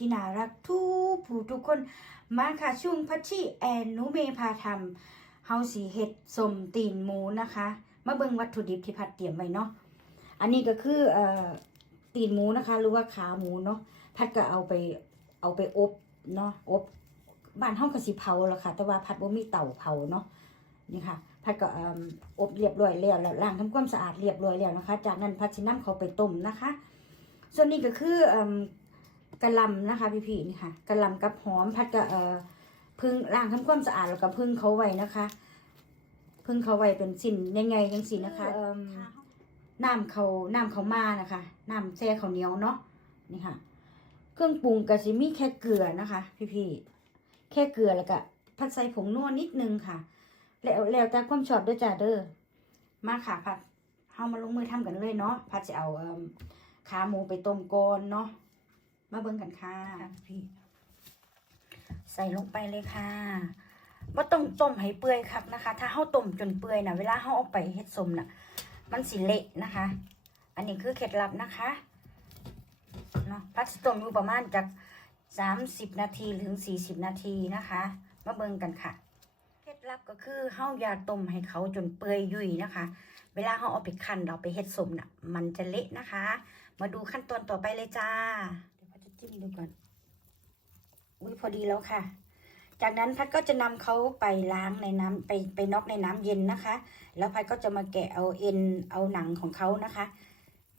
ที่น่ารักทุกผู้ทุกคน มาค่ะช่วงพัชชีแอนนุเมพาทำเฮาสีเห็ดสมตีนหมูนะคะ มาเบิ่งวัตถุดิบที่พัดเตรียมไว้เนาะอันนี้ก็คือเอ่อตีนหมูนะคะ หรือว่าขาหมูเนาะพัดก็เอาไปเอาไปอบเนาะอบบ้านเฮาก็สิเผาแล้วค่ะ แต่ว่าพัดบ่มีเตาเผาเนาะนี่ค่ะพัดก็ออบเรียบร้อยแล้วแล้วล้างทำความสะอาดเรียบร้อยแล้วนะคะ จากนั้นพัดสินำเขาไปต้มนะคะ ส่วนนี้ก็คือ เอิ่มกะหล่ำนะคะ พี่พี่ๆนี่ค่ะกะหล่ำกับหอมพัดกับเอ่อพึ่งล้างทำความสะอาดแล้วก็พึ่งเขาไว้นะคะ พึ่งเขาไว้เป็นสิ่นยังไงยังสินะคะเอิ่มน้ำเขาน้ำเขามานะคะน้ำแช่เขาวเหนียวเนาะนี่ค่ะ เครื่องปรุงก็สิมีแค่เกลือนะคะ พี่พี่ๆแค่เกลือแล้วก็พัดใส่ผงนัวนิดนึงค่ะ แล้วแล้วแต่ความชอบด้วยจ้าเด้อมาค่ะพัดเฮามาลงมือทำกันเลยเนาะพัดจะเอาเอิ่มขาหมูไปต้มก่อนเนาะ มาเบิ่งกันค่ะพี่ใส่ลงไปเลยค่ะว่าต้องต้มให้เปื่อยครับนะคะ ถ้าเฮาต้มจนเปื่อยนะเวลาเฮาเอาไปเฮ็ดสมน่ะ มันสิเละนะคะ อันนี้คือเคล็ดลับนะคะเนาะพัดต้มอยู่ประมาณจากสามสิบนาทีถึงสี่สิบนาทีนะคะ มาเบิ่งกันค่ะ เคล็ดลับก็คือเฮายาต้มให้เขาจนเปื่อยยุ่ยนะคะ เวลาเราเอาไปคั้นเราไปเฮ็ดสมน่ะ มันจะเละนะคะ มาดูขั้นตอนต่อไปเลยจ้า จิ้มดูก่อนอุ้ยพอดีแล้วค่ะ จากนั้นพัดก็จะนำเขาไปล้างในน้ำไปไปน็อกในน้ำเย็นนะคะ แล้วพัดก็จะมาแกะเอาเอ็นเอาหนังของเขานะคะ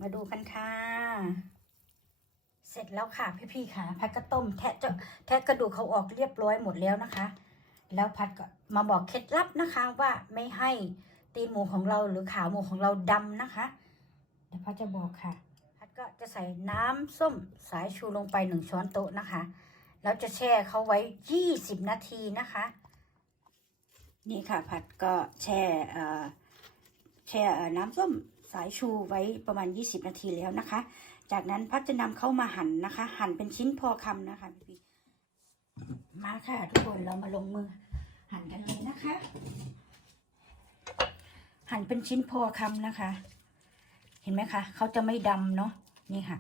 มาดูกันค่ะเสร็จแล้วค่ะพี่ๆค่ะ พัดก็ต้มแทะจะแทะกระดูกเขาออกเรียบร้อยหมดแล้วนะคะ แล้วพัดก็มาบอกเคล็ดลับนะคะว่าไม่ให้ตีนหมูของเราหรือขาหมูของเราดำนะคะเดี๋ยวพัดจะบอกค่ะ ก็จะใส่น้ำส้มสายชูลงไปหนึ่งช้อนโต๊ะนะคะ แล้วจะแช่เขาไว้ยี่สิบนาทีนะคะ นี่ค่ะพัดก็แช่เอ่อแช่เอ่อน้ำส้มสายชูไว้ประมาณ 20 นาทีแล้วนะคะ จากนั้นพัดจะนำเข้ามาหั่นนะคะ หั่นเป็นชิ้นพอคำนะคะพี่มาค่ะทุกคนเรามาลงมือ หั่นกันเลยนะคะ หั่นเป็นชิ้นพอคำนะคะ เห็นไหมคะเขาจะไม่ดำเนาะ นี่ค่ะ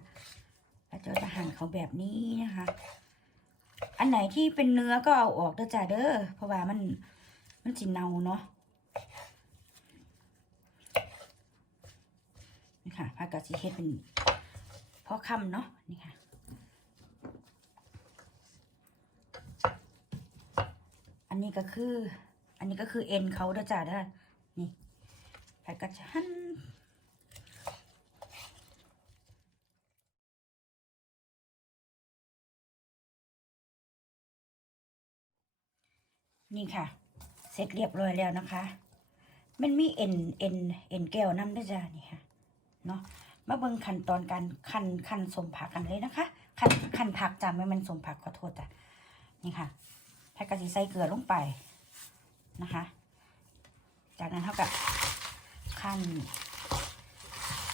เราจะหั่นเขาแบบนี้นะคะ อันไหนที่เป็นเนื้อก็เอาออกเด้อจ้าเด้อ เพราะว่ามันมันสิเนาเนาะ นี่ค่ะผักกาดสีเฮ็ดเป็นพ่อคำเนาะ นี่ค่ะอันนี้ก็คือ อันนี้ก็คือเอ็นเขาเด้อจ้าเด้อ นี่ผักกาดหั่น นี่ค่ะ เสร็จเรียบร้อยแล้วนะคะ มันมีเอ็นเอ็นเอ็นแก้วน้ำด้วยจ้านี่ค่ะเนาะมาเบิ่งขั้นตอนการขั้นขั้นสมผักกันเลยนะคะขั้นขั้นผักจ้าไม่มันสมผักขอโทษจ้ะนี่ค่ะแพ็กกะสีใส่เกลือลงไปนะคะ จากนั้นเท่ากับขั้น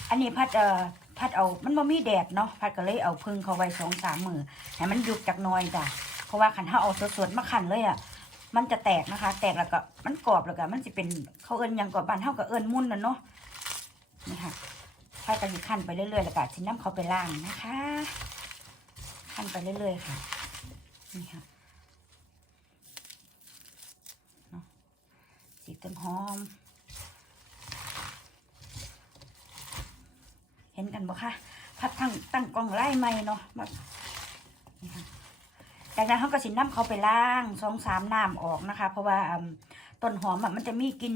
อันนี้พัดเอ่อพัดเอามันบ่มีแดดเนาะพัดก็เลยเอาพึ่งเขาไว้สองสามมือให้มันหยุดจากน้อยจ้ะเพราะว่าขันถ้าเอาสดๆมาขันเลยอะ มันจะแตกนะคะ แตกแล้วก็มันกรอบแล้วก็มันจะเป็นเขาเอิญยังกรอบบานเท่ากับเอิญมุ่นนะเนาะนี่ค่ะถ้ากันอยู่ขั้นไปเรื่อยๆแล้วก็ชิ้นน้ำเขาไปล่างนะคะ ขั้นไปเรื่อยๆค่ะนี่ค่ะสีต้นหอม เห็นกันบ่คะพัดทั้งตั้งกล้องไล่ไม่เนาะแบบนี่ค่ะ จากนั้นเขาก็สิน้ำเขาไปล้างสองสามน้ำออกนะคะ เพราะว่าต้นหอมมันจะมีกิน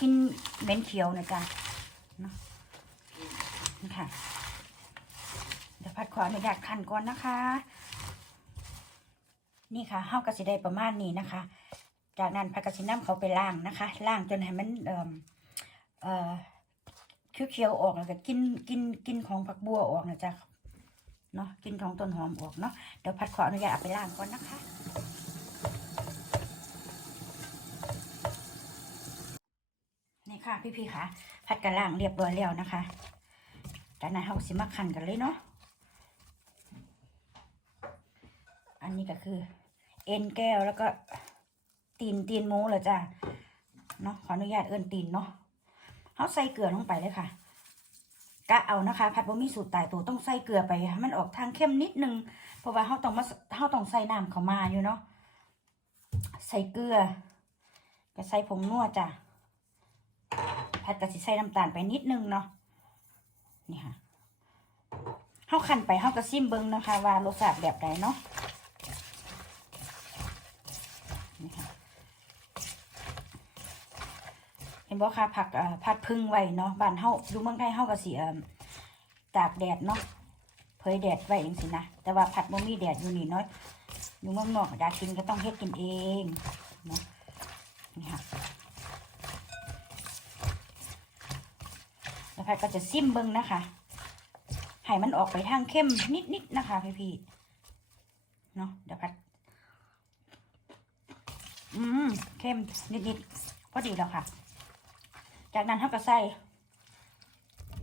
กินเหม็นเขียวนะจ๊ะเนาะนี่ค่ะเดี๋ยวพัดขออนุญาตขั้นก่อนนะคะ นี่ค่ะเฮาก็สิได้ประมาณนี้นะคะ จากนั้นพัดกระสิน้ำเขาไปล้างนะคะล้างจนให้มันเอ่อเอ่อเขียวๆออกแล้วก็กินกินกินของผักบัวออกนะจ๊ะ เนาะกินของต้นหอมออกเนาะเดี๋ยวพัดขออนุญาตเอาไปล้างก่อนนะคะ นี่ค่ะพี่ๆค่ะ พัดกันล้างเรียบร้อยแล้วนะคะจากนั้นเราสิมาคั่นกันเลยเนาะอันนี้ก็คือ เอ็นแก้วแล้วก็ตีนตีนหมูเหรอจ้าเนาะขออนุญาตเอิ้นตีนเนาะเขาใส่เกลือลงไปเลยค่ะ กะเอานะคะผัดบ่มีสูตรตายตัวต้องใส่เกลือไปให้มันออกทางเข้มนิดนึง เพราะว่าเราต้องมาเราต้องใส่น้ำเข้ามาอยู่เนาะใส่เกลือก็ใส่ผงนัวจ้ะผัดกะสิใส่น้ำตาลไปนิดนึงเนาะนี่ค่ะเฮาคั่นไปเฮาก็ซิมเบิ่งนะคะ ว่ารสชาติแบบใดเนาะ นี่ค่ะ เห็นบ่ค่ะผักผัดพึ่งไว้เนาะบ้านเฮาอยู่เมืองไทยเฮาก็สิเอ่อตากแดดเนาะเผยแดดไว้จังซี่นะแต่ว่าผัดบ่มีแดดอยู่นี่เนาะอยู่เมืองนอกอยากกินก็ต้องเฮ็ดกินเองเนาะนี่ค่ะแล้วผัดก็จะซิมเบิ่งนะคะให้มันออกไปทางเข้มนิดๆนะคะพี่ๆเนาะเดี๋ยวผัด อืมเข้มนิดๆก็ดีแล้วค่ะ จากนั้นเขาก็ใส่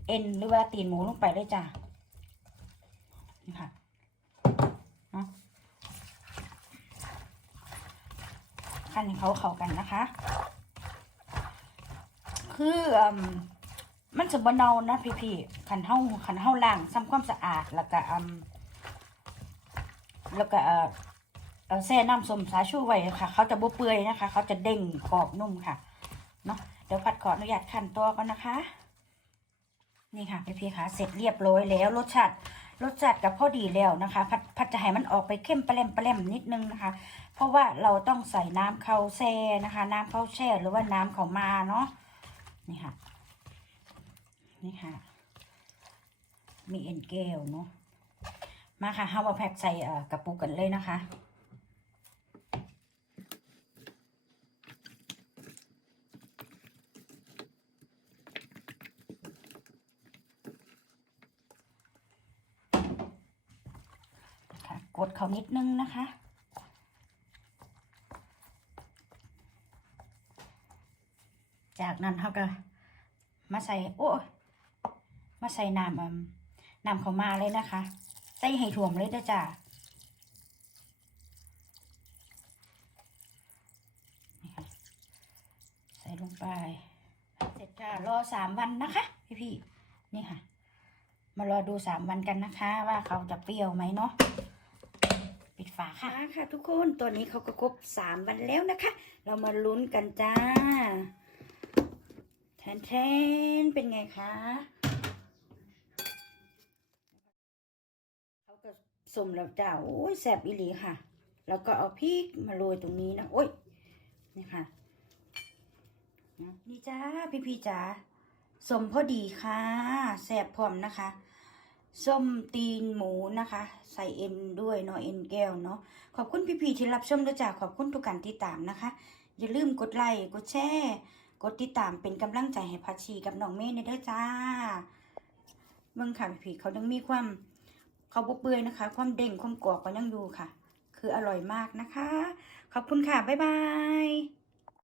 เอ็นหรือว่าตีนหมูลงไปเลยจ้ะนี่ค่ะเนาะขั้นเขาเข้ากันนะคะ คืออมมันจะบเนานะพี่ๆขันเฮาขันเฮาล้างซ้ำความสะอาดแล้วก็อืมแล้วก็เอ่อแช่น้ำส้มสาชูไว้ค่ะ เขาจะบ่เปื่อยนะคะ เขาจะเด้งกรอบนุ่มค่ะ เนาะ เดี๋ยวพัดขออนุญาตขั้นตัวก่อนนะคะ นี่ค่ะพี่พี่ๆค่ะเสร็จเรียบร้อยแล้วรสชาติรสชาติกับพอดีแล้วนะคะพัดพัดจะให้มันออกไปเข้มปลาเล่มปลาเล่มนิดนึงนะคะ เพราะว่าเราต้องใส่น้ำข้าวแช่นะคะ น้ำข้าวแช่หรือว่าน้ำเขาวมาเนาะนี่ค่ะ นี่ค่ะ มีเอ็นแก้วเนาะมาค่ะเฮามาแพ็คใส่กระปุกกันเลยนะคะ กดเขานิดนึงนะคะ จากนั้นเขาก็มาใส่โอ้มาใส่น้ำน้ำเขามาเลยนะคะ ใส่ให้ถ่วมเลยด้อจ้านี่ค่ะใส่ลงไป เสร็จจ้ารอสามวันนะคะ พี่ๆนี่ค่ะ มารอดูสามวันกันนะคะ ว่าเขาจะเปรี้ยวไหมเนาะ ฝาค่ะค่ะ ทุกคนตัวนี้เขาก็ครบสามวันแล้วนะคะ เรามาลุ้นกันจ้าแทนแทนเป็นไงคะเขาก็สมแล้วจ้าโอ้ยแสบอีหลีค่ะ แล้วก็เอาพริกมาโรยตรงนี้นะโอ้ยนี่ค่ะนี่จ้าพี่พี่ๆจ้าสมพอดีค่ะแสบพร้อมนะคะ ส้มตีนหมูนะคะ ใส่เอ็นด้วยเนาะเอ็นแก้วเนาะขอบคุณพี่ๆที่รับชมด้วยจ้าขอบคุณทุกการติดตามนะคะ อย่าลืมกดไลค์กดแชร์กดติดตามเป็นกำลังใจให้พัชชีกับน้องเมย์ในเด้อจ้าเบิ่งค่ะพี่ๆเขายังมีความเขาบเปื่อยนะคะ ความเด้งความกรอบก็ยังอยู่ค่ะ คืออร่อยมากนะคะ ขอบคุณค่ะบ๊ายบาย